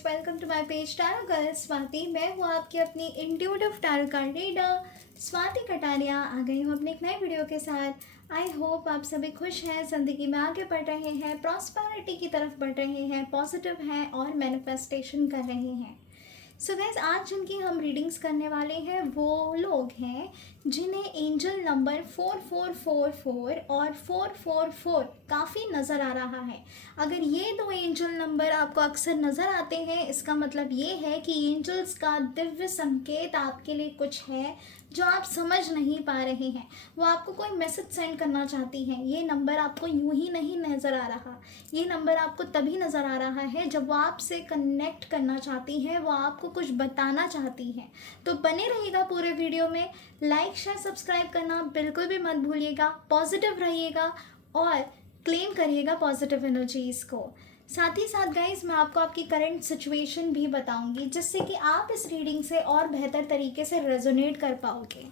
Guys, welcome to my page tarot girl Swati. मैं हूँ आपकी अपनी intuitive tarot card reader Swati Kataria. आ गई हूँ अपने एक नए वीडियो के साथ। आई होप आप सभी खुश हैं, ज़िंदगी में आगे बढ़ रहे हैं, प्रॉस्पेरिटी की तरफ बढ़ रहे हैं, पॉजिटिव हैं और मैनिफेस्टेशन कर रहे हैं। सो गाइस, आज जिनकी हम रीडिंग्स करने वाले हैं वो लोग हैं जिन्हें एंजल नंबर 4444 और 444 काफ़ी नज़र आ रहा है। अगर ये दो एंजल नंबर आपको अक्सर नज़र आते हैं, इसका मतलब ये है कि एंजल्स का दिव्य संकेत आपके लिए कुछ है जो आप समझ नहीं पा रहे हैं। वो आपको कोई मैसेज सेंड करना चाहती हैं। ये नंबर आपको यूं ही नहीं नज़र आ रहा, ये नंबर आपको तभी नज़र आ रहा है जब वो आपसे कनेक्ट करना चाहती हैं, वो आपको कुछ बताना चाहती हैं। तो बने रहिएगा पूरे वीडियो में। लाइक शेयर सब्सक्राइब करना बिल्कुल भी मत भूलिएगा। पॉजिटिव रहिएगा और क्लेम करिएगा पॉजिटिव एनर्जीज़ को। साथ ही साथ गाइज, मैं आपको आपकी करंट सिचुएशन भी बताऊंगी जिससे कि आप इस रीडिंग से और बेहतर तरीके से रेजोनेट कर पाओगे।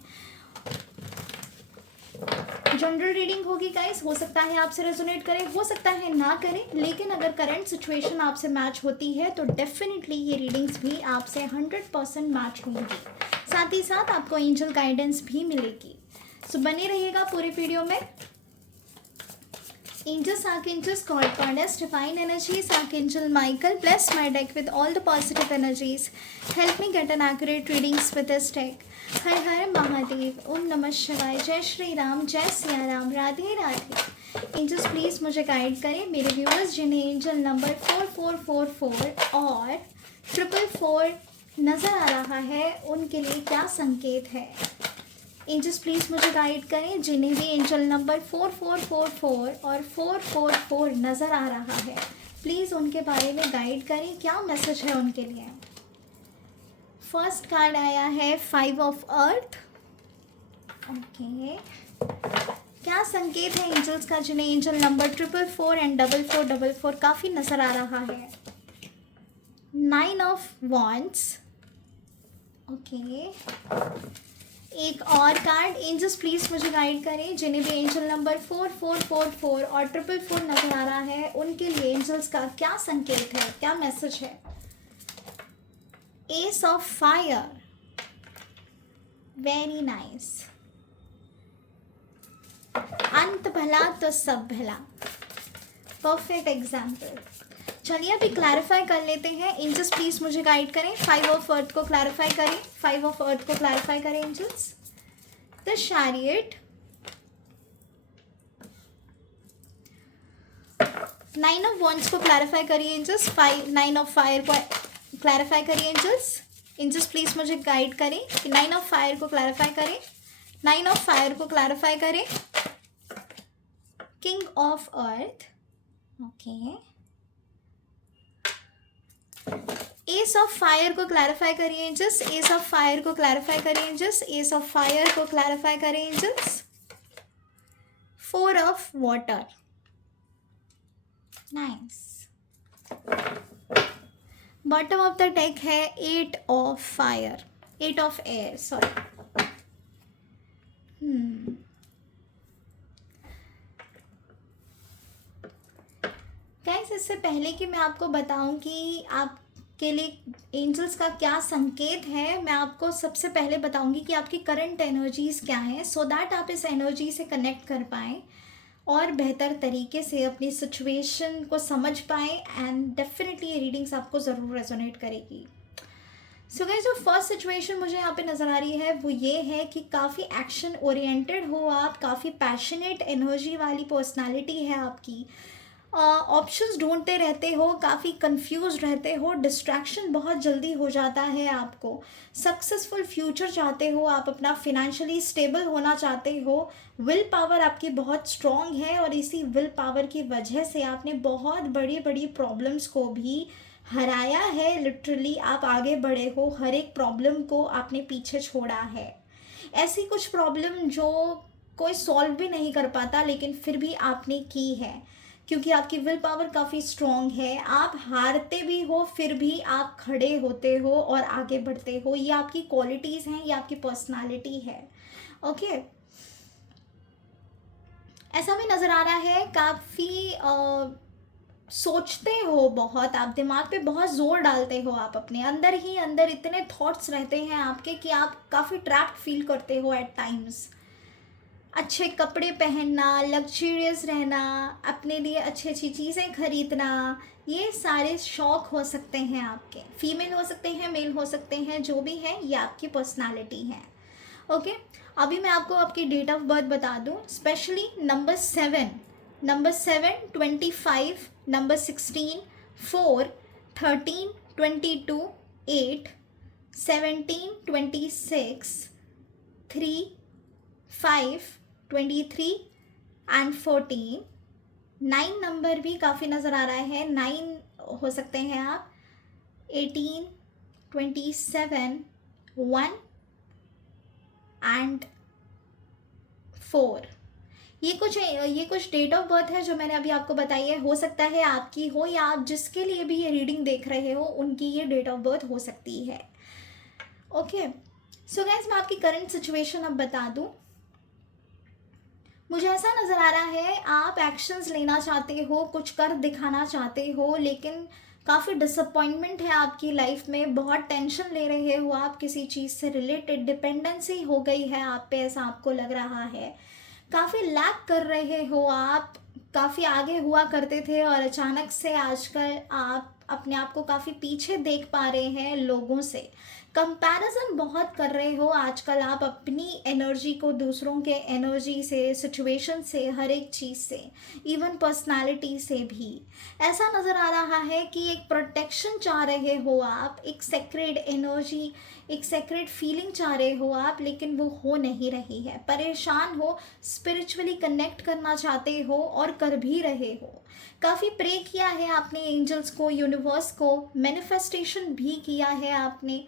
जनरल रीडिंग होगी गाइस, हो सकता है आपसे रेजोनेट करे, हो सकता है ना करे, लेकिन अगर करंट सिचुएशन आपसे मैच होती है तो डेफिनेटली ये रीडिंग्स भी आपसे 100% मैच होंगी। साथ ही साथ आपको एंजल गाइडेंस भी मिलेगी। सो बने रहिएगा पूरे वीडियो में। Angels, Archangels, God, Goddess, Divine Energies, Archangel Michael, bless my deck with all the positive energies. Help me get an accurate readings with this deck. हर हर महादेव, ओम नमः शिवाय, जय श्री राम, जय सिया राम, राधे राधे। एंजल्स प्लीज़ मुझे गाइड करें। मेरे व्यूअर्स जिन्हें एंजल नंबर 4444 और 444 नज़र आ रहा है, उनके लिए क्या संकेत है। एंजल्स प्लीज़ मुझे गाइड करें। जिन्हें भी एंजल नंबर 4444 और 444 नज़र आ रहा है, प्लीज़ उनके बारे में गाइड करें। क्या मैसेज है उनके लिए। फर्स्ट कार्ड आया है 5 ऑफ अर्थ। ओके, क्या संकेत है एंजल्स का जिन्हें एंजल नंबर 444 एंड 4444 काफ़ी नज़र आ रहा है। 9 ऑफ वॉन्ड्स। ओके, एक और कार्ड। एंजल्स प्लीज़ मुझे गाइड करें। जिन्हें भी एंजल नंबर 4444 और 444 नज़र आ रहा है, उनके लिए एंजल्स का क्या संकेत है, क्या मैसेज है। S of fire, very nice. अंत भला तो सब भला, परफेक्ट एग्जाम्पल। चलिए अभी क्लैरिफाई कर लेते हैं। एंजल्स प्लीज़ मुझे गाइड करें। 5 ऑफ अर्थ को क्लैरिफाई करें। 5 ऑफ अर्थ को क्लैरिफाई करें angels. The chariot, 9 of wands को क्लैरिफाई करिए एंजल्स। 9 ऑफ फायर को क्लैरिफाई करिए एंजल्स। एंजल्स प्लीज़ मुझे गाइड करें कि 9 ऑफ फायर को क्लैरिफाई करें। 9 ऑफ फायर को क्लैरिफाई करें। King of earth, okay. Ace of fire को क्लैरिफाई करिए एंजल्स। एस ऑफ फायर को क्लैरिफाई करिए एंजल्स। एस ऑफ फायर को क्लैरिफाई करिए angels. 4 of water, nice. Bottom of the deck है 8 of fire, 8 of air, sorry. Guys, इससे पहले कि मैं आपको बताऊं कि आपके लिए एंजल्स का क्या संकेत है, मैं आपको सबसे पहले बताऊंगी कि आपकी करंट एनर्जीज़ क्या हैं, सो दैट आप इस एनर्जी से कनेक्ट कर पाएँ और बेहतर तरीके से अपनी सिचुएशन को समझ पाएँ। एंड डेफिनेटली ये रीडिंग्स आपको ज़रूर रेजोनेट करेगी। सो गाइस, जो फर्स्ट सिचुएशन मुझे यहाँ पे नज़र आ रही है वो ये है कि काफ़ी एक्शन ओरिएंटेड हो आप, काफ़ी पैशनेट एनर्जी वाली पर्सनालिटी है आपकी। ऑप्शंस ढूंढते रहते हो, काफ़ी कंफ्यूज रहते हो, डिस्ट्रैक्शन बहुत जल्दी हो जाता है आपको। सक्सेसफुल फ्यूचर चाहते हो आप, अपना फिनेंशियली स्टेबल होना चाहते हो। विल पावर आपकी बहुत स्ट्रॉन्ग है और इसी विल पावर की वजह से आपने बहुत बड़ी बड़ी प्रॉब्लम्स को भी हराया है। लिटरली आप आगे बढ़े हो, हर एक प्रॉब्लम को आपने पीछे छोड़ा है। ऐसी कुछ प्रॉब्लम जो कोई सॉल्व भी नहीं कर पाता, लेकिन फिर भी आपने की है क्योंकि आपकी विल पावर काफ़ी स्ट्रॉन्ग है। आप हारते भी हो फिर भी आप खड़े होते हो और आगे बढ़ते हो। ये आपकी क्वालिटीज़ हैं, ये आपकी पर्सनालिटी है। ओके, ऐसा भी नज़र आ रहा है काफ़ी सोचते हो बहुत, आप दिमाग पे बहुत ज़ोर डालते हो, आप अपने अंदर ही अंदर इतने थॉट्स रहते हैं आपके कि आप काफ़ी ट्रैप्ड फील करते हो एट टाइम्स। अच्छे कपड़े पहनना, लग्जरियस रहना, अपने लिए अच्छी अच्छी चीज़ें खरीदना, ये सारे शौक हो सकते हैं आपके। फीमेल हो सकते हैं, मेल हो सकते हैं, जो भी है ये आपकी पर्सनालिटी है। ओके, अभी मैं आपको आपकी डेट ऑफ बर्थ बता दूं, specially number 7, 25, number 16, 4, 13, 22, 8, 17, 26, 3, 5, 23 and 14। 9 number भी काफ़ी नज़र आ रहा है, 9 हो सकते हैं आप। 18, 27, 1 एंड 4। ये कुछ डेट ऑफ बर्थ है जो मैंने अभी आपको बताई है। हो सकता है आपकी हो, या आप जिसके लिए भी ये रीडिंग देख रहे हो उनकी ये डेट ऑफ बर्थ हो सकती है। ओके, सो गाइस, मैं आपकी करंट सिचुएशन अब बता दूं। मुझे ऐसा नज़र आ रहा है आप एक्शंस लेना चाहते हो, कुछ कर दिखाना चाहते हो, लेकिन काफ़ी डिसअपॉइंटमेंट है आपकी लाइफ में। बहुत टेंशन ले रहे हो आप किसी चीज़ से रिलेटेड, डिपेंडेंसी हो गई है आप पे, ऐसा आपको लग रहा है। काफ़ी लैक कर रहे हो आप, काफ़ी आगे हुआ करते थे और अचानक से आजकल आप अपने आप को काफ़ी पीछे देख पा रहे हैं लोगों से। कंपैरिजन बहुत कर रहे हो आजकल आप अपनी एनर्जी को दूसरों के एनर्जी से, सिचुएशन से, हर एक चीज़ से, इवन पर्सनालिटी से भी। ऐसा नज़र आ रहा है कि एक प्रोटेक्शन चाह रहे हो आप, एक सेक्रेड एनर्जी, एक सेक्रेट फीलिंग चाह रहे हो आप, लेकिन वो हो नहीं रही है। परेशान हो, स्पिरिचुअली कनेक्ट करना चाहते हो और कर भी रहे हो। काफ़ी प्रे किया है आपने एंजल्स को, यूनिवर्स को, मैनिफेस्टेशन भी किया है आपने,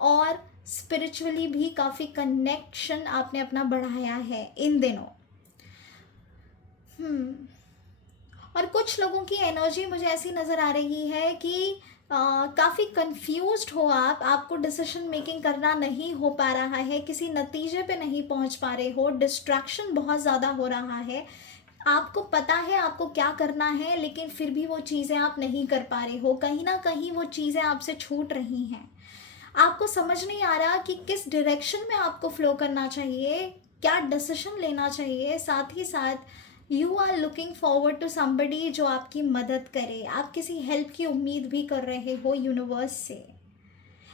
और स्पिरिचुअली भी काफ़ी कनेक्शन आपने अपना बढ़ाया है इन दिनों। और कुछ लोगों की एनर्जी मुझे ऐसी नज़र आ रही है कि काफ़ी कंफ्यूज्ड हो आप, आपको डिसीजन मेकिंग करना नहीं हो पा रहा है, किसी नतीजे पे नहीं पहुंच पा रहे हो, डिस्ट्रैक्शन बहुत ज़्यादा हो रहा है। आपको पता है आपको क्या करना है, लेकिन फिर भी वो चीज़ें आप नहीं कर पा रहे हो, कहीं ना कहीं वो चीज़ें आपसे छूट रही हैं। आपको समझ नहीं आ रहा कि किस डायरेक्शन में आपको फ्लो करना चाहिए, क्या डिसीजन लेना चाहिए। साथ ही साथ you are looking forward to somebody जो आपकी मदद करे, आप किसी हेल्प की उम्मीद भी कर रहे हो यूनिवर्स से।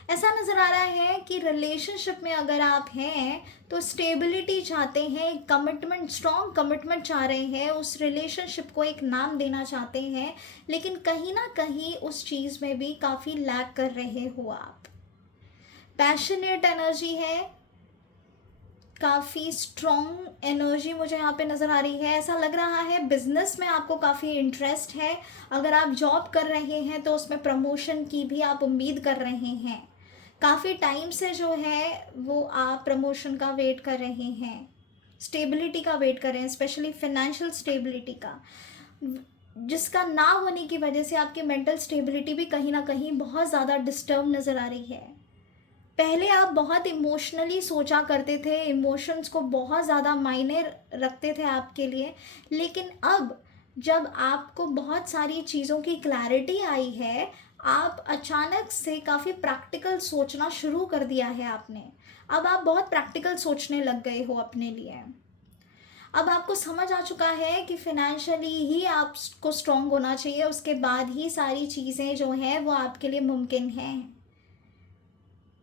ऐसा नज़र आ रहा है कि रिलेशनशिप में अगर आप हैं तो स्टेबिलिटी चाहते हैं, एक कमिटमेंट, स्ट्रॉन्ग कमिटमेंट चाह रहे हैं, उस रिलेशनशिप को एक नाम देना चाहते हैं, लेकिन कहीं ना कहीं उस चीज़ में भी काफ़ी लैक कर रहे हो आप। पैशनेट एनर्जी है, काफ़ी स्ट्रॉन्ग एनर्जी मुझे यहाँ पे नज़र आ रही है। ऐसा लग रहा है बिजनेस में आपको काफ़ी इंटरेस्ट है। अगर आप जॉब कर रहे हैं तो उसमें प्रमोशन की भी आप उम्मीद कर रहे हैं। काफ़ी टाइम से जो है वो आप प्रमोशन का वेट कर रहे हैं, स्टेबिलिटी का वेट कर रहे हैं, स्पेशली फिनेंशियल स्टेबिलिटी का, जिसका ना होने की वजह से आपकी मेंटल स्टेबिलिटी भी कहीं ना कहीं बहुत ज़्यादा डिस्टर्ब नज़र आ रही है। पहले आप बहुत इमोशनली सोचा करते थे, इमोशंस को बहुत ज़्यादा मायने रखते थे आपके लिए, लेकिन अब जब आपको बहुत सारी चीज़ों की क्लैरिटी आई है, आप अचानक से काफ़ी प्रैक्टिकल सोचना शुरू कर दिया है आपने। अब आप बहुत प्रैक्टिकल सोचने लग गए हो अपने लिए। अब आपको समझ आ चुका है कि फिनेंशियली ही आपको स्ट्रॉन्ग होना चाहिए, उसके बाद ही सारी चीज़ें जो हैं वो आपके लिए मुमकिन हैं।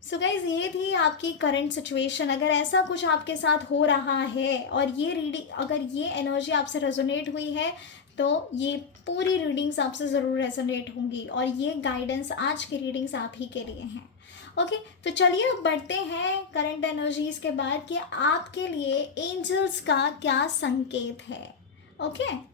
सो गाइज, ये थी आपकी करंट सिचुएशन। अगर ऐसा कुछ आपके साथ हो रहा है और ये रीडिंग, अगर ये एनर्जी आपसे रेजोनेट हुई है, तो ये पूरी रीडिंग्स आपसे ज़रूर रेजोनेट होंगी, और ये गाइडेंस आज की रीडिंग्स आप ही के लिए हैं। ओके, तो चलिए अब बढ़ते हैं करंट एनर्जीज़ के बाद कि आपके लिए एंजल्स का क्या संकेत है। ओके,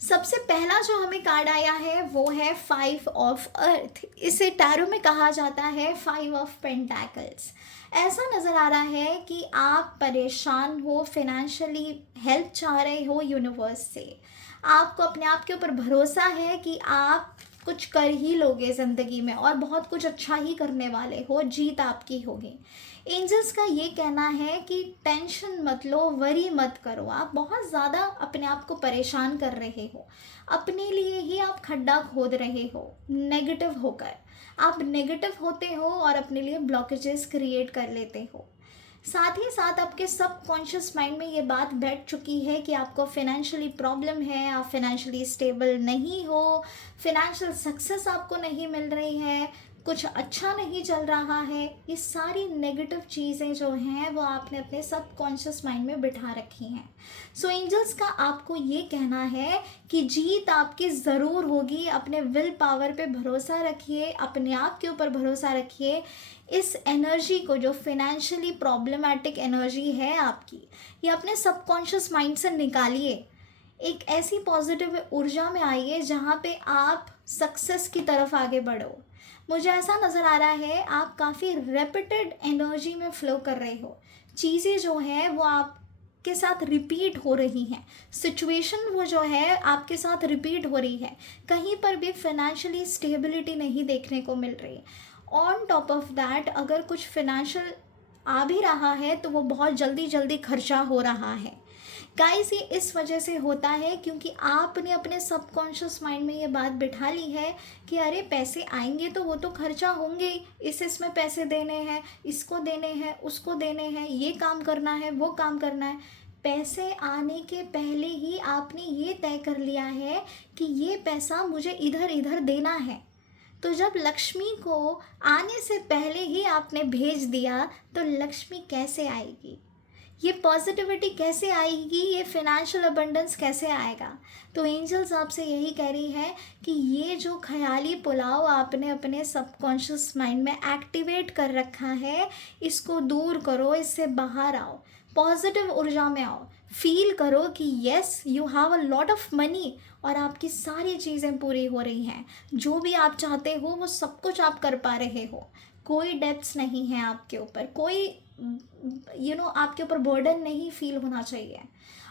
सबसे पहला जो हमें कार्ड आया है वो है 5 ऑफ अर्थ। इसे टैरो में कहा जाता है 5 ऑफ पेंटाकल्स। ऐसा नज़र आ रहा है कि आप परेशान हो, फिनेंशियली हेल्प चाह रहे हो यूनिवर्स से। आपको अपने आप के ऊपर भरोसा है कि आप कुछ कर ही लोगे ज़िंदगी में और बहुत कुछ अच्छा ही करने वाले हो, जीत आपकी होगी। एंजल्स का ये कहना है कि टेंशन मत लो, वरी मत करो, आप बहुत ज़्यादा अपने आप को परेशान कर रहे हो, अपने लिए ही आप खड्डा खोद रहे हो नेगेटिव होकर। आप नेगेटिव होते हो और अपने लिए ब्लॉकेजेस क्रिएट कर लेते हो। साथ ही साथ आपके सबकॉन्शियस माइंड में ये बात बैठ चुकी है कि आपको फिनेंशियली प्रॉब्लम है, आप फिनेंशियली स्टेबल नहीं हो, फिनेंशियल सक्सेस आपको नहीं मिल रही है, कुछ अच्छा नहीं चल रहा है। ये सारी नेगेटिव चीज़ें जो हैं वो आपने अपने सबकॉन्शियस माइंड में बिठा रखी हैं। सो एंजल्स का आपको ये कहना है कि जीत आपकी ज़रूर होगी। अपने विल पावर पे भरोसा रखिए, अपने आप के ऊपर भरोसा रखिए। इस एनर्जी को, जो फिनेंशियली प्रॉब्लमेटिक एनर्जी है आपकी, ये अपने सबकॉन्शियस माइंड से निकालिए। एक ऐसी पॉजिटिव ऊर्जा में आइए जहाँ पे आप सक्सेस की तरफ आगे बढ़ो। मुझे ऐसा नज़र आ रहा है आप काफ़ी रेपिटेड एनर्जी में फ़्लो कर रहे हो, चीज़ें जो हैं वो आपके साथ रिपीट हो रही हैं, सिचुएशन वो जो है आपके साथ रिपीट हो रही है, कहीं पर भी फाइनेंशियली स्टेबिलिटी नहीं देखने को मिल रही। ऑन टॉप ऑफ दैट, अगर कुछ फिनेंशियल आ भी रहा है तो वो बहुत जल्दी जल्दी खर्चा हो रहा है। गाइस, ये इस वजह से होता है क्योंकि आपने अपने सबकॉन्शियस माइंड में ये बात बिठा ली है कि अरे पैसे आएंगे तो वो तो खर्चा होंगे ही, इसमें पैसे देने हैं, इसको देने हैं, उसको देने हैं, ये काम करना है, वो काम करना है। पैसे आने के पहले ही आपने ये तय कर लिया है कि ये पैसा मुझे इधर इधर देना है। तो जब लक्ष्मी को आने से पहले ही आपने भेज दिया तो लक्ष्मी कैसे आएगी, ये पॉजिटिविटी कैसे आएगी, ये फिनेंशियल अबंडेंस कैसे आएगा। तो एंजल्स आपसे यही कह रही है कि ये जो ख्याली पुलाव आपने अपने सबकॉन्शियस माइंड में एक्टिवेट कर रखा है, इसको दूर करो, इससे बाहर आओ, पॉजिटिव ऊर्जा में आओ, फील करो कि yes you have a lot of money और आपकी सारी चीज़ें पूरी हो रही हैं। जो भी आप चाहते हो वो सब कुछ आप कर पा रहे हो, कोई डेब्ट्स नहीं है आपके ऊपर, कोई आपके ऊपर बर्डन नहीं फील होना चाहिए।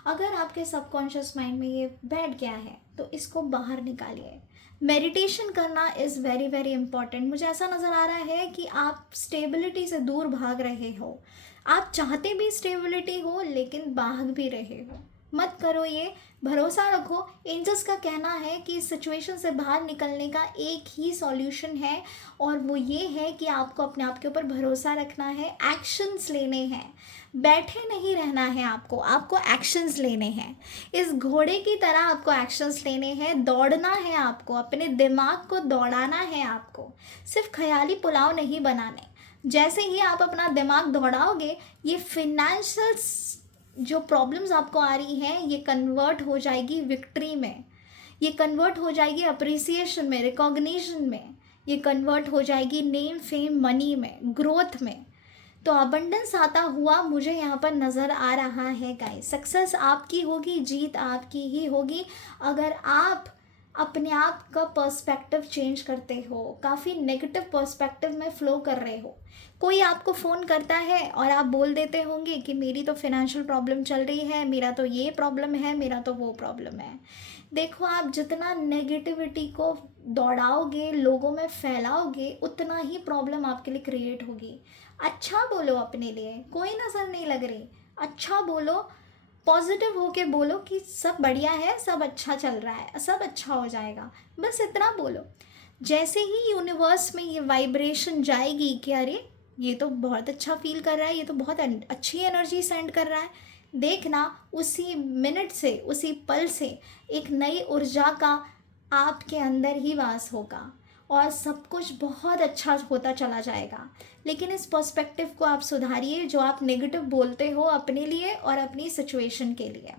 अगर आपके सबकॉन्शियस माइंड में ये बैठ गया है तो इसको बाहर निकालिए। मेडिटेशन करना इज़ वेरी वेरी इंपॉर्टेंट। मुझे ऐसा नज़र आ रहा है कि आप स्टेबिलिटी से दूर भाग रहे हो, आप चाहते भी स्टेबिलिटी हो लेकिन भाग भी रहे हो। मत करो ये, भरोसा रखो। एंजल्स का कहना है कि इस सिचुएशन से बाहर निकलने का एक ही सॉल्यूशन है और वो ये है कि आपको अपने आप के ऊपर भरोसा रखना है, एक्शंस लेने हैं, बैठे नहीं रहना है, आपको एक्शंस लेने हैं। इस घोड़े की तरह आपको एक्शंस लेने हैं, दौड़ना है आपको, अपने दिमाग को दौड़ाना है आपको, सिर्फ ख्याली पुलाव नहीं बनाने। जैसे ही आप अपना दिमाग दौड़ाओगे, ये फिनेंशियल जो प्रॉब्लम्स आपको आ रही हैं ये कन्वर्ट हो जाएगी विक्ट्री में, ये कन्वर्ट हो जाएगी अप्रिसिएशन में, रिकॉग्निशन में, ये कन्वर्ट हो जाएगी नेम फेम मनी में, ग्रोथ में। तो अबंडेंस आता हुआ मुझे यहाँ पर नज़र आ रहा है गाइस। सक्सेस आपकी होगी, जीत आपकी ही होगी अगर आप अपने आप का पर्सपेक्टिव चेंज करते हो, काफ़ी नेगेटिव पर्सपेक्टिव में फ़्लो कर रहे हो। कोई आपको फ़ोन करता है और आप बोल देते होंगे कि मेरी तो फिनेंशियल प्रॉब्लम चल रही है, मेरा तो ये प्रॉब्लम है, मेरा तो वो प्रॉब्लम है। देखो, आप जितना नेगेटिविटी को दौड़ाओगे, लोगों में फैलाओगे, उतना ही प्रॉब्लम आपके लिए क्रिएट होगी। अच्छा बोलो अपने लिए, कोई नज़र नहीं लग रही, अच्छा बोलो, पॉजिटिव होके बोलो कि सब बढ़िया है, सब अच्छा चल रहा है, सब अच्छा हो जाएगा, बस इतना बोलो। जैसे ही यूनिवर्स में ये वाइब्रेशन जाएगी कि अरे ये तो बहुत अच्छा फील कर रहा है, ये तो बहुत अच्छी एनर्जी सेंड कर रहा है, देखना उसी मिनट से, उसी पल से एक नई ऊर्जा का आपके अंदर ही वास होगा और सब कुछ बहुत अच्छा होता चला जाएगा। लेकिन इस पर्सपेक्टिव को आप सुधारिए जो आप नेगेटिव बोलते हो अपने लिए और अपनी सिचुएशन के लिए,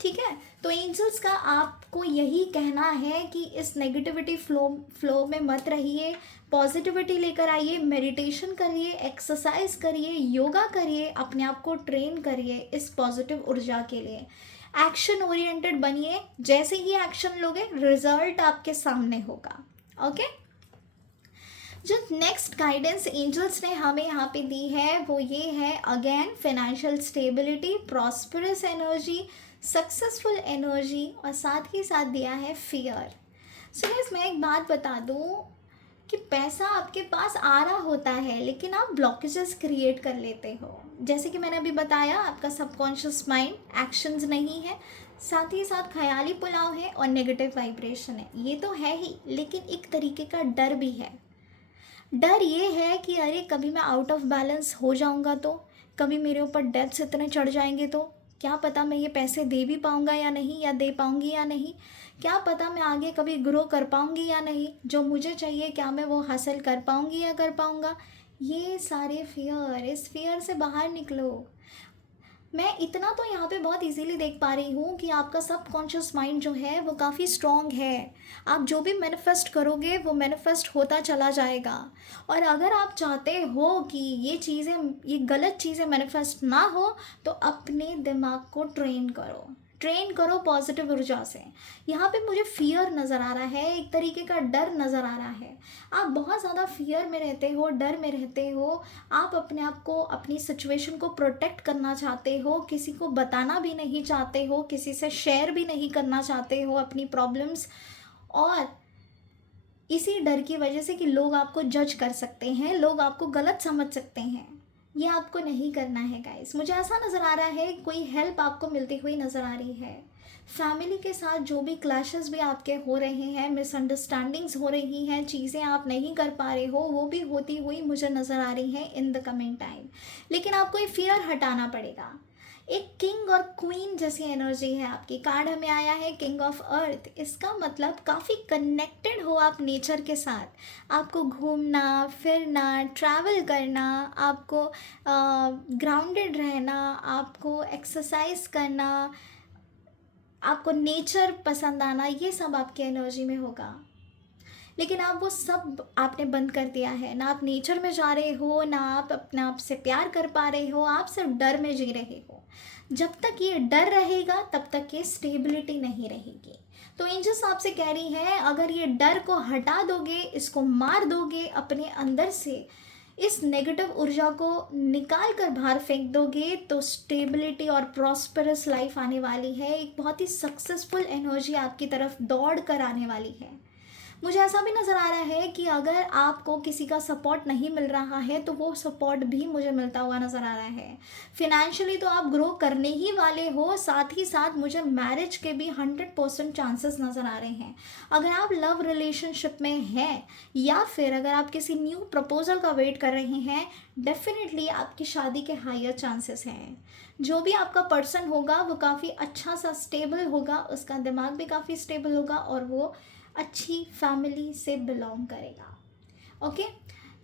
ठीक है। तो एंजल्स का आपको यही कहना है कि इस नेगेटिविटी फ्लो में मत रहिए, पॉजिटिविटी लेकर आइए, मेडिटेशन करिए, एक्सरसाइज करिए, योगा करिए, अपने आप को ट्रेन करिए इस पॉजिटिव ऊर्जा के लिए। एक्शन ओरिएंटेड बनिए, जैसे ही एक्शन लोगे रिजल्ट आपके सामने होगा। ओके, जो नेक्स्ट गाइडेंस एंजल्स ने हमें यहाँ पे दी है वो ये है, again financial stability, prosperous energy, successful energy और साथ ही साथ दिया है फियर। सो गाइस मैं एक बात बता दूँ कि पैसा आपके पास आ रहा होता है लेकिन आप ब्लॉकेजेस क्रिएट कर लेते हो। जैसे कि मैंने अभी बताया, आपका सबकॉन्शियस माइंड एक्शंस नहीं है, साथ ही साथ ख्याली पुलाव है और नेगेटिव वाइब्रेशन है। ये तो है ही, लेकिन एक तरीके का डर भी है। डर ये है कि अरे कभी मैं आउट ऑफ बैलेंस हो जाऊंगा तो, कभी मेरे ऊपर डेब्ट्स इतने चढ़ जाएंगे तो, क्या पता मैं ये पैसे दे भी पाऊंगा या नहीं, या दे पाऊंगी या नहीं, क्या पता मैं आगे कभी ग्रो कर पाऊंगी या नहीं, जो मुझे चाहिए क्या मैं वो हासिल कर पाऊंगी या कर पाऊंगा। ये सारे फियर, इस फियर से बाहर निकलो। मैं इतना तो यहाँ पे बहुत इजीली देख पा रही हूँ कि आपका सबकॉन्शियस माइंड जो है वो काफ़ी स्ट्रॉन्ग है। आप जो भी मैनिफेस्ट करोगे वो मैनिफेस्ट होता चला जाएगा। और अगर आप चाहते हो कि ये चीज़ें, ये गलत चीज़ें मैनिफेस्ट ना हो, तो अपने दिमाग को ट्रेन करो पॉजिटिव ऊर्जा से। यहाँ पे मुझे फियर नज़र आ रहा है, एक तरीके का डर नज़र आ रहा है। आप बहुत ज़्यादा फियर में रहते हो, डर में रहते हो। आप अपने आप को, अपनी सिचुएशन को प्रोटेक्ट करना चाहते हो, किसी को बताना भी नहीं चाहते हो, किसी से शेयर भी नहीं करना चाहते हो अपनी प्रॉब्लम्स। और इसी डर की वजह से कि लोग आपको जज कर सकते हैं, लोग आपको गलत समझ सकते हैं। ये आपको नहीं करना है गाइस। मुझे ऐसा नज़र आ रहा है कोई हेल्प आपको मिलती हुई नज़र आ रही है। फैमिली के साथ जो भी क्लैशेस भी आपके हो रहे हैं, मिसअंडरस्टैंडिंग्स हो रही हैं, चीज़ें आप नहीं कर पा रहे हो, वो भी होती हुई मुझे नज़र आ रही हैं इन द कमिंग टाइम। लेकिन आपको ये फियर हटाना पड़ेगा। एक किंग और क्वीन जैसी एनर्जी है आपकी। कार्ड हमें आया है किंग ऑफ अर्थ। इसका मतलब काफ़ी कनेक्टेड हो आप नेचर के साथ। आपको घूमना फिरना, ट्रैवल करना, आपको ग्राउंडेड रहना, आपको एक्सरसाइज करना, आपको नेचर पसंद आना, ये सब आपकी एनर्जी में होगा। लेकिन आप वो सब आपने बंद कर दिया है। ना आप नेचर में जा रहे हो, ना आप अपने आप से प्यार कर पा रहे हो, आप सिर्फ डर में जी रहे हो। जब तक ये डर रहेगा तब तक ये स्टेबिलिटी नहीं रहेगी। तो एंजल्स आपसे कह रही है, अगर ये डर को हटा दोगे, इसको मार दोगे अपने अंदर से, इस नेगेटिव ऊर्जा को निकाल कर बाहर फेंक दोगे, तो स्टेबिलिटी और प्रॉस्पेरस लाइफ आने वाली है। एक बहुत ही सक्सेसफुल एनर्जी आपकी तरफ दौड़ कर आने वाली है। मुझे ऐसा भी नज़र आ रहा है कि अगर आपको किसी का सपोर्ट नहीं मिल रहा है तो वो सपोर्ट भी मुझे मिलता हुआ नज़र आ रहा है। फिनेंशियली तो आप ग्रो करने ही वाले हो, साथ ही साथ मुझे मैरिज के भी 100% चांसेस नज़र आ रहे हैं। अगर आप लव रिलेशनशिप में हैं, या फिर अगर आप किसी न्यू प्रपोजल का वेट कर रहे हैं, डेफिनेटली आपकी शादी के हायर चांसेस हैं। जो भी आपका पर्सन होगा वो काफ़ी अच्छा सा स्टेबल होगा, उसका दिमाग भी काफ़ी स्टेबल होगा और वो अच्छी फैमिली से बिलोंग करेगा। ओके,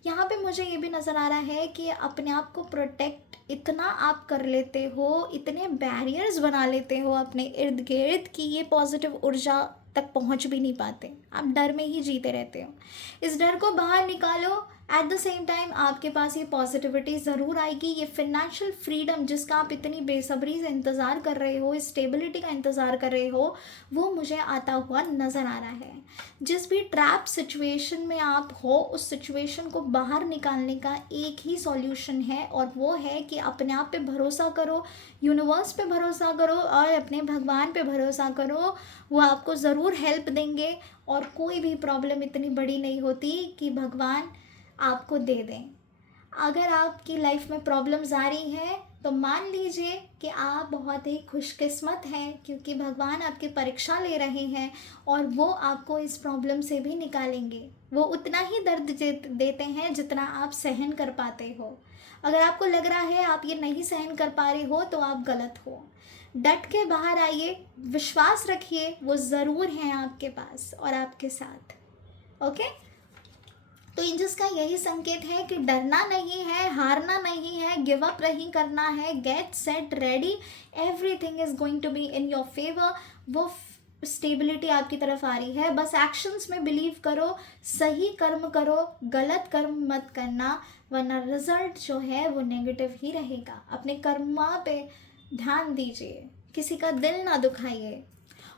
यहाँ पे मुझे ये भी नज़र आ रहा है कि अपने आप को प्रोटेक्ट इतना आप कर लेते हो, इतने बैरियर्स बना लेते हो अपने इर्द गिर्द कि ये पॉजिटिव ऊर्जा तक पहुँच भी नहीं पाते। आप डर में ही जीते रहते हो। इस डर को बाहर निकालो। एट द सेम टाइम आपके पास ये पॉजिटिविटी ज़रूर आएगी। ये फिनेंशियल फ्रीडम जिसका आप इतनी बेसब्री से इंतज़ार कर रहे हो, स्टेबिलिटी का इंतज़ार कर रहे हो, वो मुझे आता हुआ नज़र आ रहा है। जिस भी ट्रैप सिचुएशन में आप हो, उस सिचुएशन को बाहर निकालने का एक ही सॉल्यूशन है, और वो है कि अपने आप पे भरोसा करो, यूनिवर्स पे भरोसा करो और अपने भगवान पे भरोसा करो। वो आपको ज़रूर हेल्प देंगे, और कोई भी प्रॉब्लम इतनी बड़ी नहीं होती कि भगवान आपको दे दें। अगर आपकी लाइफ में प्रॉब्लम्स आ रही हैं तो मान लीजिए कि आप बहुत ही खुशकिस्मत हैं, क्योंकि भगवान आपकी परीक्षा ले रहे हैं और वो आपको इस प्रॉब्लम से भी निकालेंगे। वो उतना ही दर्द देते हैं जितना आप सहन कर पाते हो। अगर आपको लग रहा है आप ये नहीं सहन कर पा रहे हो तो आप गलत हो। डट के बाहर आइए, विश्वास रखिए, वो ज़रूर हैं आपके पास और आपके साथ। ओके, तो एंजल्स का यही संकेत है कि डरना नहीं है, हारना नहीं है, गिव अप नहीं करना है। Get set ready, everything is going to be in your favour. वो स्टेबिलिटी आपकी तरफ आ रही है। बस एक्शंस में बिलीव करो, सही कर्म करो, गलत कर्म मत करना, वरना रिजल्ट जो है वो नेगेटिव ही रहेगा। अपने कर्मा पे ध्यान दीजिए, किसी का दिल ना दुखाइए।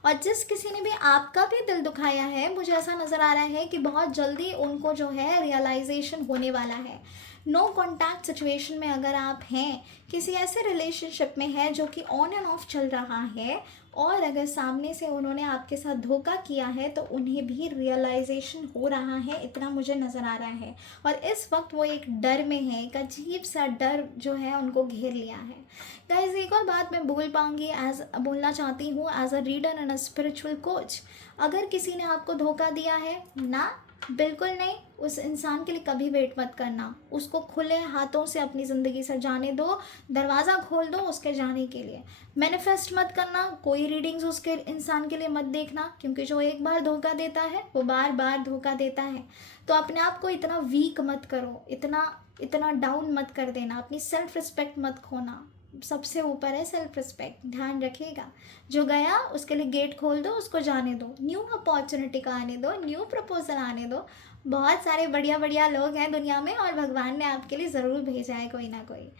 और जिस किसी ने भी आपका भी दिल दुखाया है, मुझे ऐसा नज़र आ रहा है कि बहुत जल्दी उनको जो है रियलाइजेशन होने वाला है। नो कॉन्टैक्ट सिचुएशन में अगर आप हैं, किसी ऐसे रिलेशनशिप में है जो कि ऑन एंड ऑफ चल रहा है, और अगर सामने से उन्होंने आपके साथ धोखा किया है तो उन्हें भी रियलाइजेशन हो रहा है, इतना मुझे नज़र आ रहा है। और इस वक्त वो एक डर में है, एक अजीब सा डर जो है उनको घेर लिया है। गाइस एक और बात मैं बोलना चाहती हूँ as a reader and a spiritual coach. अगर किसी ने आपको धोखा दिया है ना, बिल्कुल नहीं, उस इंसान के लिए कभी वेट मत करना, उसको खुले हाथों से अपनी ज़िंदगी से जाने दो, दरवाज़ा खोल दो उसके जाने के लिए। मैनिफेस्ट मत करना, कोई रीडिंग्स उसके इंसान के लिए मत देखना, क्योंकि जो एक बार धोखा देता है वो बार बार धोखा देता है। तो अपने आप को इतना वीक मत करो, इतना इतना डाउन मत कर देना, अपनी सेल्फ रिस्पेक्ट मत खोना। सबसे ऊपर है सेल्फ रिस्पेक्ट, ध्यान रखिएगा। जो गया उसके लिए गेट खोल दो, उसको जाने दो, न्यू अपॉर्चुनिटी का आने दो, न्यू प्रपोजल आने दो। बहुत सारे बढ़िया बढ़िया लोग हैं दुनिया में और भगवान ने आपके लिए ज़रूर भेजा है कोई ना कोई,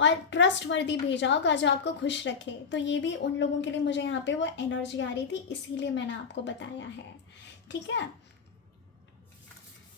और ट्रस्ट वर्दी भेजा होगा जो आपको खुश रखे। तो ये भी उन लोगों के लिए मुझे यहाँ पे वो एनर्जी आ रही थी, इसीलिए मैंने आपको बताया है। ठीक है,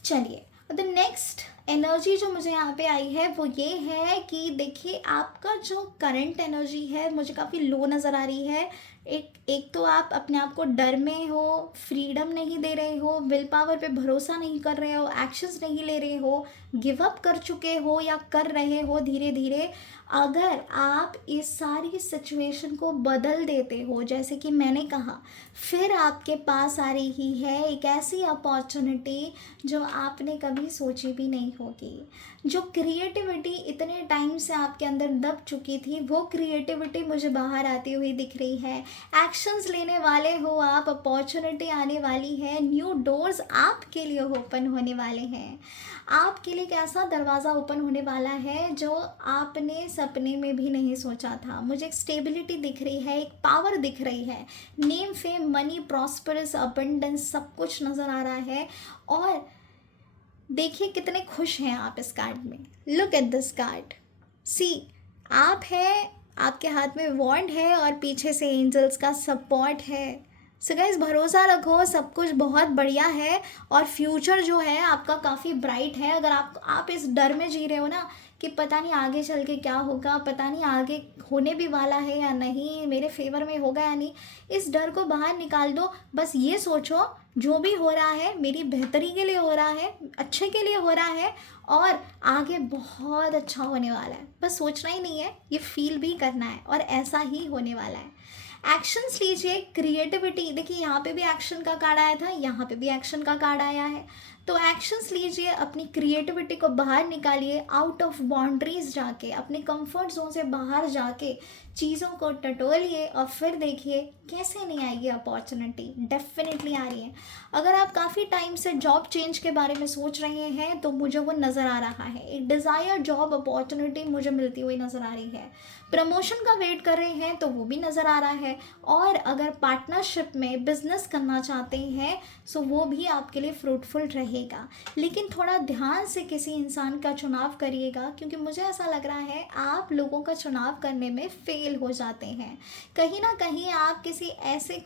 चलिए द नेक्स्ट एनर्जी जो मुझे यहाँ पे आई है वो ये है कि देखिए आपका जो करंट एनर्जी है मुझे काफ़ी लो नज़र आ रही है। एक तो आप अपने आप को डर में हो, फ्रीडम नहीं दे रहे हो, विल पावर पे भरोसा नहीं कर रहे हो, एक्शंस नहीं ले रहे हो, गिव अप कर चुके हो या कर रहे हो धीरे धीरे। अगर आप इस सारी सिचुएशन को बदल देते हो जैसे कि मैंने कहा, फिर आपके पास आ रही है एक ऐसी अपॉर्चुनिटी जो आपने कभी सोची भी नहीं होगी। जो क्रिएटिविटी इतने टाइम से आपके अंदर दब चुकी थी, वो क्रिएटिविटी मुझे बाहर आती हुई दिख रही है। एक्शंस लेने वाले हो आप, अपॉर्चुनिटी आने वाली है, न्यू डोर्स आपके लिए ओपन होने वाले हैं। आपके लिए एक ऐसा दरवाज़ा ओपन होने वाला है जो आपने सपने में भी नहीं सोचा था। मुझे एक स्टेबिलिटी दिख रही है, एक पावर दिख रही है, name fame money prosperous abundance सब कुछ नज़र आ रहा है। और देखिए कितने खुश हैं आप इस कार्ड में। लुक एट दिस कार्ड, सी आप है, आपके हाथ में वॉन्ड है और पीछे से एंजल्स का सपोर्ट है। सो गाइस भरोसा रखो, सब कुछ बहुत बढ़िया है और फ्यूचर जो है आपका काफ़ी ब्राइट है। अगर आप इस डर में जी रहे हो ना कि पता नहीं आगे चल के क्या होगा, पता नहीं आगे होने भी वाला है या नहीं, मेरे फेवर में होगा या नहीं, इस डर को बाहर निकाल दो। बस ये सोचो जो भी हो रहा है मेरी बेहतरी के लिए हो रहा है, अच्छे के लिए हो रहा है और आगे बहुत अच्छा होने वाला है। बस सोचना ही नहीं है, ये फील भी करना है और ऐसा ही होने वाला है। एक्शंस लीजिए, क्रिएटिविटी, देखिए यहाँ पे भी एक्शन का कार्ड आया था, यहाँ पे भी एक्शन का कार्ड आया है। तो एक्शंस लीजिए, अपनी क्रिएटिविटी को बाहर निकालिए, आउट ऑफ बाउंड्रीज जाके, अपने कंफर्ट जोन से बाहर जाके चीज़ों को टटोलिए और फिर देखिए कैसे नहीं आएगी अपॉर्चुनिटी, डेफिनेटली आ रही है। अगर आप काफ़ी टाइम से जॉब चेंज के बारे में सोच रहे हैं तो मुझे वो नज़र आ रहा है, एक डिज़ायर जॉब अपॉर्चुनिटी मुझे मिलती हुई नज़र आ रही है। प्रमोशन का वेट कर रहे हैं तो वो भी नज़र आ रहा है। और अगर पार्टनरशिप में बिजनेस करना चाहते हैं सो वो भी आपके लिए फ्रूटफुल रहेगा। लेकिन थोड़ा ध्यान से किसी इंसान का चुनाव करिएगा, क्योंकि मुझे ऐसा लग रहा है आप लोगों का चुनाव करने में फेल हो जाते हैं। कहीं ना कहीं आप किसी ऐसे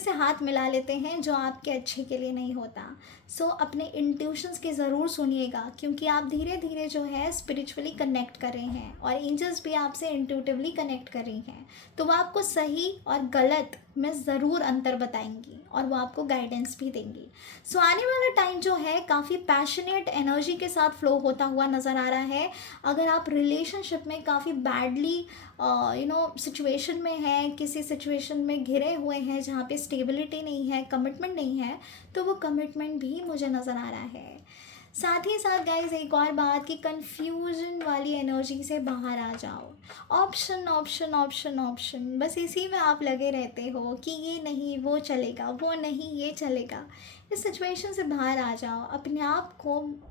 से हाथ मिला लेते हैं जो आपके अच्छे के लिए नहीं होता। सो अपने इंट्यूशंस की ज़रूर सुनिएगा, क्योंकि आप धीरे धीरे जो है स्पिरिचुअली कनेक्ट कर रहे हैं और एंजल्स भी आपसे इंट्यूटिवली कनेक्ट कर रही हैं। तो वो आपको सही और गलत में ज़रूर अंतर बताएंगी और वो आपको गाइडेंस भी देंगी। सो आने वाला टाइम जो है काफ़ी पैशनेट एनर्जी के साथ फ्लो होता हुआ नज़र आ रहा है। अगर आप रिलेशनशिप में काफ़ी बैडली सिचुएशन में है, किसी सिचुएशन में घिरे हुए हैं जहाँ पे स्टेबिलिटी नहीं है, कमिटमेंट नहीं है, तो वो कमिटमेंट भी मुझे नज़र आ रहा है। साथ ही साथ गाइज एक और बात कि कंफ्यूजन वाली एनर्जी से बाहर आ जाओ। ऑप्शन ऑप्शन ऑप्शन ऑप्शन, बस इसी में आप लगे रहते हो कि ये नहीं वो चलेगा, वो नहीं ये चलेगा। इस सिचुएशन से बाहर आ जाओ, अपने आप को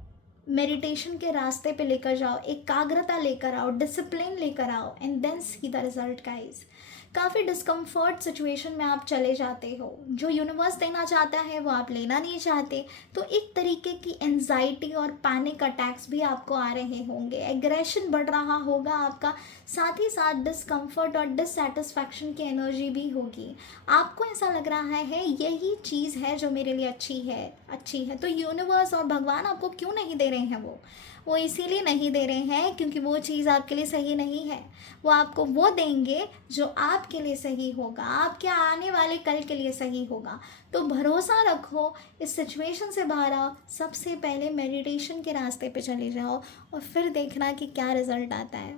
मेडिटेशन के रास्ते पे लेकर जाओ, एकाग्रता लेकर आओ, डिसिप्लिन लेकर आओ and then see the result guys. काफ़ी डिस्कम्फर्ट सिचुएशन में आप चले जाते हो, जो यूनिवर्स देना चाहता है वो आप लेना नहीं चाहते, तो एक तरीके की एंजाइटी और पैनिक अटैक्स भी आपको आ रहे होंगे, एग्रेशन बढ़ रहा होगा आपका, साथ ही साथ डिस्कम्फर्ट और डिससेटिस्फैक्शन की एनर्जी भी होगी। आपको ऐसा लग रहा है यही चीज़ है जो मेरे लिए अच्छी है, तो यूनिवर्स और भगवान आपको क्यों नहीं दे रहे हैं? वो इसीलिए नहीं दे रहे हैं क्योंकि वो चीज़ आपके लिए सही नहीं है। वो आपको वो देंगे जो आप आपके लिए सही होगा, आपके आने वाले कल के लिए सही होगा। तो भरोसा रखो, इस सिचुएशन से बाहर आओ, सबसे पहले मेडिटेशन के रास्ते पे चले जाओ और फिर देखना कि क्या रिज़ल्ट आता है।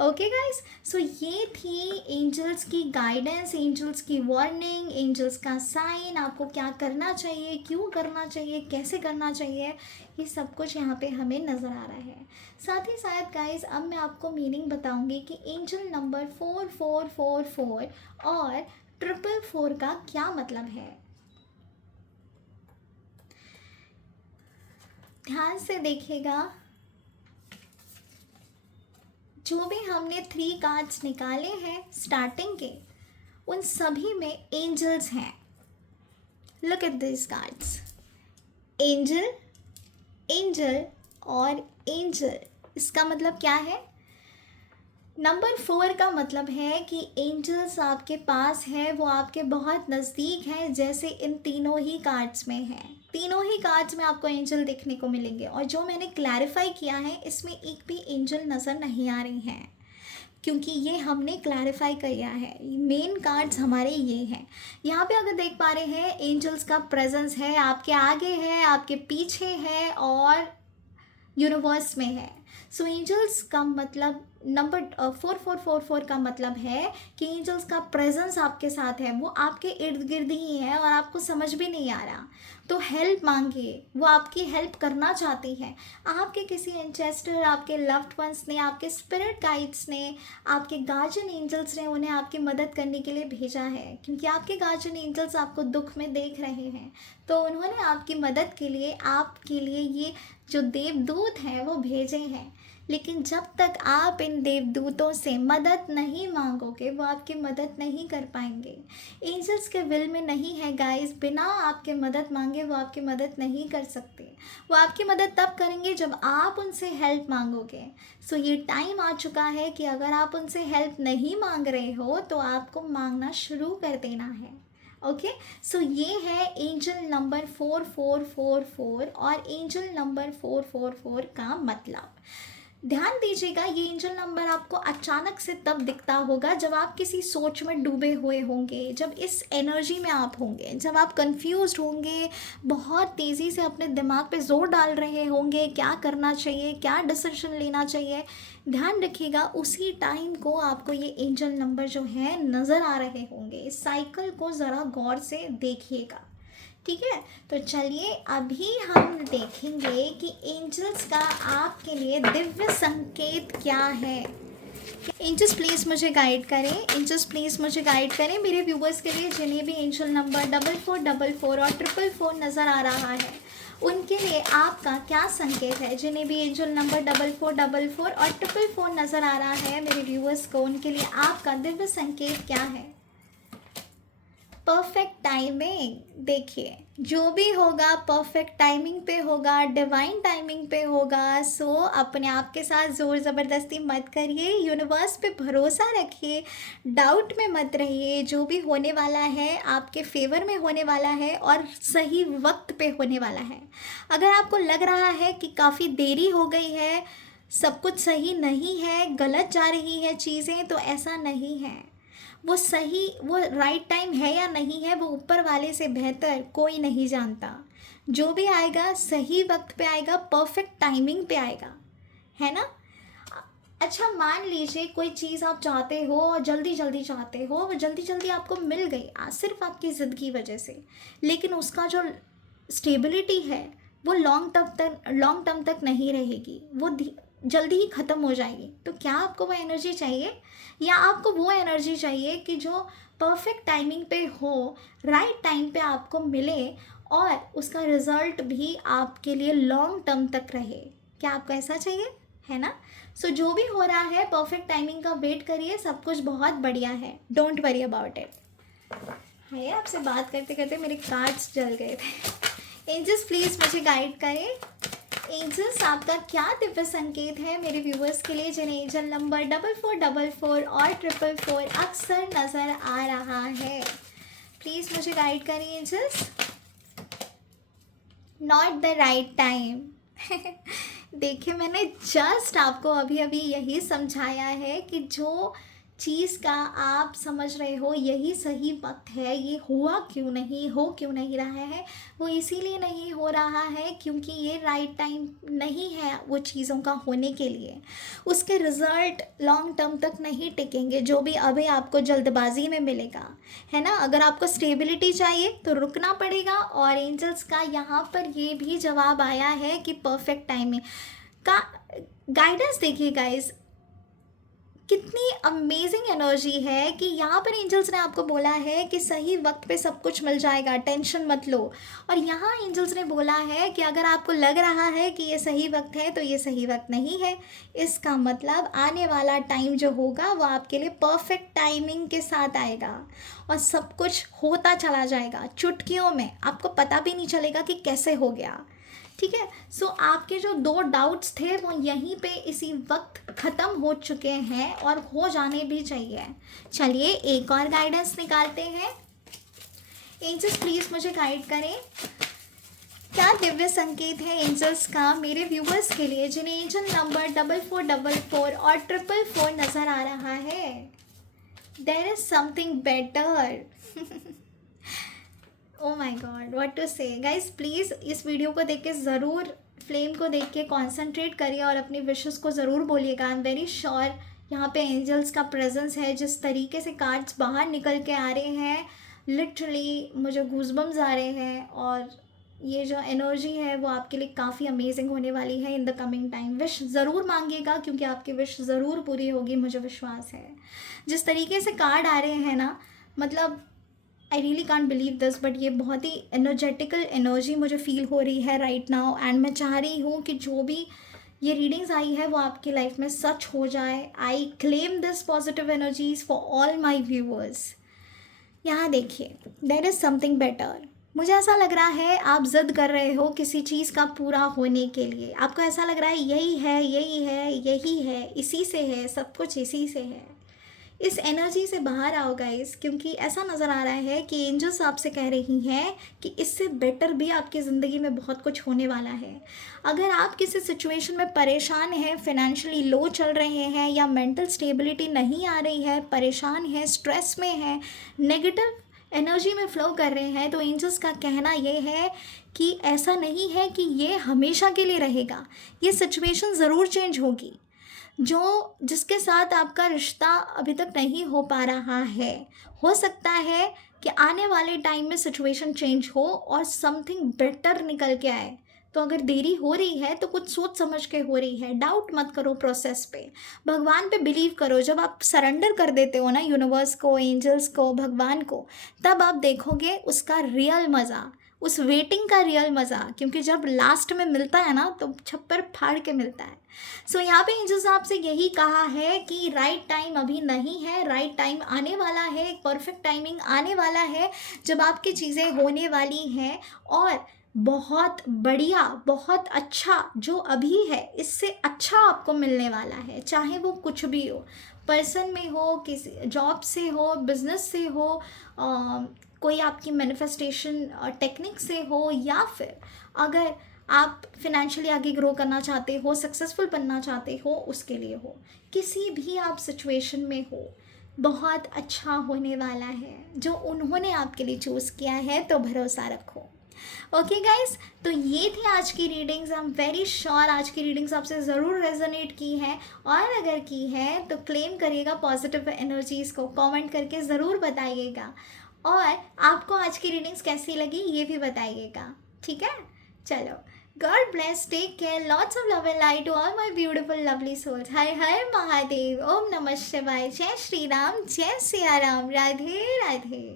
ओके गाइस, सो ये थी एंजल्स की गाइडेंस, एंजल्स की वार्निंग, एंजल्स का साइन, आपको क्या करना चाहिए, क्यों करना चाहिए, कैसे करना चाहिए, ये सब कुछ यहाँ पे हमें नज़र आ रहा है। साथ ही साथ गाइस अब मैं आपको मीनिंग बताऊंगी कि एंजल नंबर 4444 और 444 का क्या मतलब है। ध्यान से देखिएगा, जो भी हमने 3 कार्ड्स निकाले हैं स्टार्टिंग के, उन सभी में एंजल्स हैं। Look at this cards, angel, angel और एंजल। इसका मतलब क्या है? नंबर 4 का मतलब है कि एंजल्स आपके पास है, वो आपके बहुत नज़दीक हैं, जैसे इन तीनों ही कार्ड्स में है। तीनों ही कार्ड्स में आपको एंजल देखने को मिलेंगे। और जो मैंने क्लैरिफाई किया है, इसमें एक भी एंजल नज़र नहीं आ रही हैं, क्योंकि ये हमने क्लैरिफाई किया है। मेन कार्ड्स हमारे ये हैं। यहाँ पे अगर देख पा रहे हैं, एंजल्स का प्रेजेंस है, आपके आगे है, आपके पीछे है और यूनिवर्स में है। सो एंजल्स का मतलब नंबर 4444 का मतलब है कि एंजल्स का प्रेजेंस आपके साथ है, वो आपके इर्द गिर्द ही है और आपको समझ भी नहीं आ रहा। तो हेल्प मांगिए, वो आपकी हेल्प करना चाहती है। आपके किसी एंसेस्टर, आपके लव्ड वंस ने, आपके स्पिरिट गाइड्स ने, आपके गार्जियन एंजल्स ने उन्हें आपकी मदद करने के लिए भेजा है, क्योंकि आपके गार्जियन एंजल्स आपको दुख में देख रहे हैं। तो उन्होंने आपकी मदद के लिए, आपके लिए ये जो देवदूत हैं वो भेजे हैं। लेकिन जब तक आप इन देवदूतों से मदद नहीं मांगोगे, वो आपकी मदद नहीं कर पाएंगे। एंजल्स के विल में नहीं है गाइस, बिना आपके मदद मांगे वो आपकी मदद नहीं कर सकते। वो आपकी मदद तब करेंगे जब आप उनसे हेल्प मांगोगे। सो ये टाइम आ चुका है कि अगर आप उनसे हेल्प नहीं मांग रहे हो तो आपको मांगना शुरू कर देना है। ओके, सो ये है एंजल नंबर 4444 और एंजल नंबर 444 का मतलब। ध्यान दीजिएगा, ये एंजल नंबर आपको अचानक से तब दिखता होगा जब आप किसी सोच में डूबे हुए होंगे, जब इस एनर्जी में आप होंगे, जब आप कंफ्यूज्ड होंगे, बहुत तेज़ी से अपने दिमाग पे जोर डाल रहे होंगे, क्या करना चाहिए, क्या डिसीजन लेना चाहिए। ध्यान रखिएगा, उसी टाइम को आपको ये एंजल नंबर जो है नज़र आ रहे होंगे। इस साइकिल को ज़रा गौर से देखिएगा, ठीक है। तो चलिए अभी हम देखेंगे कि एंजल्स का आपके लिए दिव्य संकेत क्या है। एंजल्स प्लीज़ मुझे गाइड करें, एंजल्स प्लीज़ मुझे गाइड करें मेरे व्यूवर्स के लिए जिन्हें भी एंजल नंबर 4444 और 444 नज़र आ रहा है, उनके लिए आपका क्या संकेत है। जिन्हें भी एंजल नंबर 4444 और 444 नज़र आ रहा है मेरे व्यूवर्स को, उनके लिए आपका दिव्य संकेत क्या है। Perfect timing. देखिए, जो भी होगा परफेक्ट टाइमिंग पे होगा, डिवाइन टाइमिंग पे होगा। सो अपने आप के साथ ज़ोर ज़बरदस्ती मत करिए, यूनिवर्स पे भरोसा रखिए, डाउट में मत रहिए। जो भी होने वाला है आपके फेवर में होने वाला है और सही वक्त पे होने वाला है। अगर आपको लग रहा है कि काफ़ी देरी हो गई है, सब कुछ सही नहीं है, गलत जा रही है चीज़ें, तो ऐसा नहीं है। वो सही, वो राइट टाइम है या नहीं है, वो ऊपर वाले से बेहतर कोई नहीं जानता। जो भी आएगा सही वक्त पे आएगा, परफेक्ट टाइमिंग पे आएगा, है ना। अच्छा, मान लीजिए कोई चीज़ आप चाहते हो और जल्दी जल्दी चाहते हो, वो जल्दी जल्दी आपको मिल गई सिर्फ आपकी ज़िद की वजह से, लेकिन उसका जो स्टेबिलिटी है वो लॉन्ग टर्म तक नहीं रहेगी, वो जल्दी ही ख़त्म हो जाएगी। तो क्या आपको वो एनर्जी चाहिए, या आपको वो एनर्जी चाहिए कि जो परफेक्ट टाइमिंग पे हो, राइट टाइम पे आपको मिले और उसका रिज़ल्ट भी आपके लिए लॉन्ग टर्म तक रहे। क्या आपको ऐसा चाहिए, है ना। सो जो भी हो रहा है परफेक्ट टाइमिंग का वेट करिए, सब कुछ बहुत बढ़िया है, डोंट वरी अबाउट इट। है, आपसे बात करते करते मेरे कार्ड्स जल गए थे। एंजल्स प्लीज़ मुझे गाइड करें, एंजल्स आपका क्या दिव्य संकेत है मेरे व्यूवर्स के लिए जिन्हें एंजल नंबर 4444 और 444 अक्सर नज़र आ रहा है। प्लीज़ मुझे गाइड करिए angels. Not the right time. देखिए, मैंने जस्ट आपको अभी अभी यही समझाया है कि जो चीज़ का आप समझ रहे हो यही सही वक्त है, ये हुआ क्यों नहीं, हो क्यों नहीं रहा है, वो इसीलिए नहीं हो रहा है क्योंकि ये राइट टाइम नहीं है वो चीज़ों का होने के लिए। उसके रिज़ल्ट लॉन्ग टर्म तक नहीं टिकेंगे जो भी अभी आपको जल्दबाजी में मिलेगा, है ना। अगर आपको स्टेबिलिटी चाहिए तो रुकना पड़ेगा। और एंजल्स का यहाँ पर ये भी जवाब आया है कि परफेक्ट टाइमिंग का गाइडेंस देखिए गाइस, कितनी अमेजिंग एनर्जी है कि यहाँ पर एंजल्स ने आपको बोला है कि सही वक्त पे सब कुछ मिल जाएगा, टेंशन मत लो। और यहाँ एंजल्स ने बोला है कि अगर आपको लग रहा है कि ये सही वक्त है तो ये सही वक्त नहीं है। इसका मतलब आने वाला टाइम जो होगा वो आपके लिए परफेक्ट टाइमिंग के साथ आएगा और सब कुछ होता चला जाएगा चुटकियों में, आपको पता भी नहीं चलेगा कि कैसे हो गया। ठीक है। सो आपके जो 2 डाउट्स थे वो यहीं पे इसी वक्त ख़त्म हो चुके हैं और हो जाने भी चाहिए। चलिए एक और गाइडेंस निकालते हैं। एंजल्स प्लीज़ मुझे गाइड करें, क्या दिव्य संकेत है एंजल्स का मेरे व्यूवर्स के लिए जिन्हें एंजल नंबर 4444 और 444 नज़र आ रहा है। There is something better. Oh my god, what to say guys. Please इस वीडियो को देख के ज़रूर, फ्लेम को देख के कॉन्सेंट्रेट करिए और अपनी विशेस को ज़रूर बोलिएगा। आई एम वेरी श्योर यहाँ पे एंजल्स का प्रेजेंस है। जिस तरीके से कार्ड्स बाहर निकल के आ रहे हैं, लिटरली मुझे गूज़बम्स आ रहे हैं और ये जो एनर्जी है वो आपके लिए काफ़ी अमेजिंग होने वाली है in the coming time. Wish ज़रूर मांगिएगा क्योंकि आपकी विश ज़रूर पूरी होगी, मुझे विश्वास है। जिस तरीके से कार्ड आ रहे हैं ना, मतलब I really can't believe this, but ये बहुत ही एनर्जेटिकल एनर्जी मुझे फील हो रही है राइट नाउ। एंड मैं चाह रही हूँ कि जो भी ये रीडिंग्स आई है वो आपकी लाइफ में सच हो जाए। I claim this positive energies for all my viewers. यहाँ देखिए, देयर इज़ समथिंग बेटर। मुझे ऐसा लग रहा है आप ज़िद कर रहे हो किसी चीज़ का पूरा होने के लिए। आपको ऐसा लग रहा है यही है, यही है, यही है, इसी से है, सब कुछ इसी से है। इस एनर्जी से बाहर आओ गाइस, क्योंकि ऐसा नज़र आ रहा है कि एंजल्स आपसे कह रही हैं कि इससे बेटर भी आपकी ज़िंदगी में बहुत कुछ होने वाला है। अगर आप किसी सिचुएशन में परेशान हैं, फाइनेंशियली लो चल रहे हैं या मेंटल स्टेबिलिटी नहीं आ रही है, परेशान है, स्ट्रेस में है, नेगेटिव एनर्जी में फ़्लो कर रहे हैं, तो एंजल्स का कहना ये है कि ऐसा नहीं है कि ये हमेशा के लिए रहेगा। ये सिचुएशन ज़रूर चेंज होगी। जिसके साथ आपका रिश्ता अभी तक नहीं हो पा रहा है, हो सकता है कि आने वाले टाइम में सिचुएशन चेंज हो और समथिंग बेटर निकल के आए। तो अगर देरी हो रही है तो कुछ सोच समझ के हो रही है। डाउट मत करो प्रोसेस पे, भगवान पे बिलीव करो। जब आप सरेंडर कर देते हो ना यूनिवर्स को, एंजल्स को, भगवान को, तब आप देखोगे उसका रियल मज़ा, उस वेटिंग का रियल मज़ा। क्योंकि जब लास्ट में मिलता है ना तो छप्पर फाड़ के मिलता है। सो यहाँ पे एंजल्स आपसे यही कहा है कि राइट टाइम अभी नहीं है, राइट टाइम आने वाला है, एक परफेक्ट टाइमिंग आने वाला है जब आपकी चीज़ें होने वाली हैं और बहुत बढ़िया, बहुत अच्छा जो अभी है इससे अच्छा आपको मिलने वाला है। चाहे वो कुछ भी हो, पर्सन में हो, किसी जॉब से हो, बिजनेस से हो, कोई आपकी मैनिफेस्टेशन टेक्निक से हो, या फिर अगर आप फिनेंशियली आगे ग्रो करना चाहते हो, सक्सेसफुल बनना चाहते हो, उसके लिए हो, किसी भी आप सिचुएशन में हो, बहुत अच्छा होने वाला है जो उन्होंने आपके लिए चूज़ किया है। तो भरोसा रखो। ओके गाइस, तो ये थी आज की readings. I am very sure आज की रीडिंग्स आपसे ज़रूर रेजोनेट की है, और अगर की है तो क्लेम करिएगा पॉजिटिव एनर्जीज़ को, कमेंट करके ज़रूर बताइएगा। और आपको आज की रीडिंग्स कैसी लगी ये भी बताइएगा, ठीक है। चलो, God bless, take care, lots of love and light to all my beautiful lovely souls. हर हर महादेव, ओम नमः शिवाय, जय श्री राम, जय सिया राम, राधे राधे।